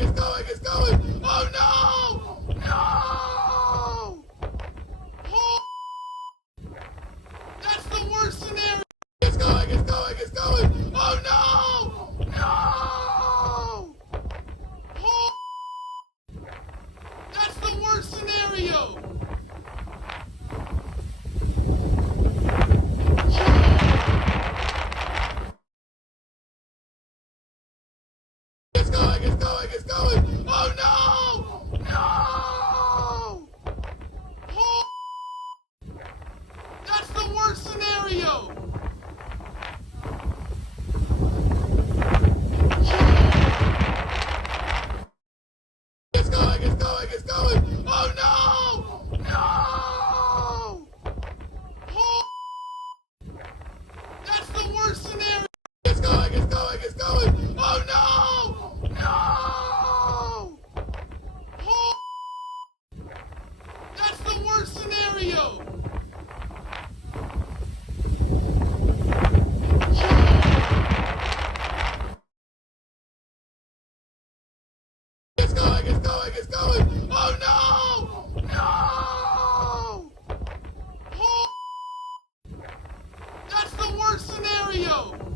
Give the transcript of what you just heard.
it's going! Oh no! No! Oh, that's the worst scenario! It's going! Oh no! No! Oh, that's the worst scenario! It's going! Oh no! No! Oh, that's the worst scenario! It's going! Oh no! No! Oh, that's the worst scenario! It's going! Oh no! No! Oh, that's the worst scenario! It's going! Oh no! No! Oh, that's the worst scenario!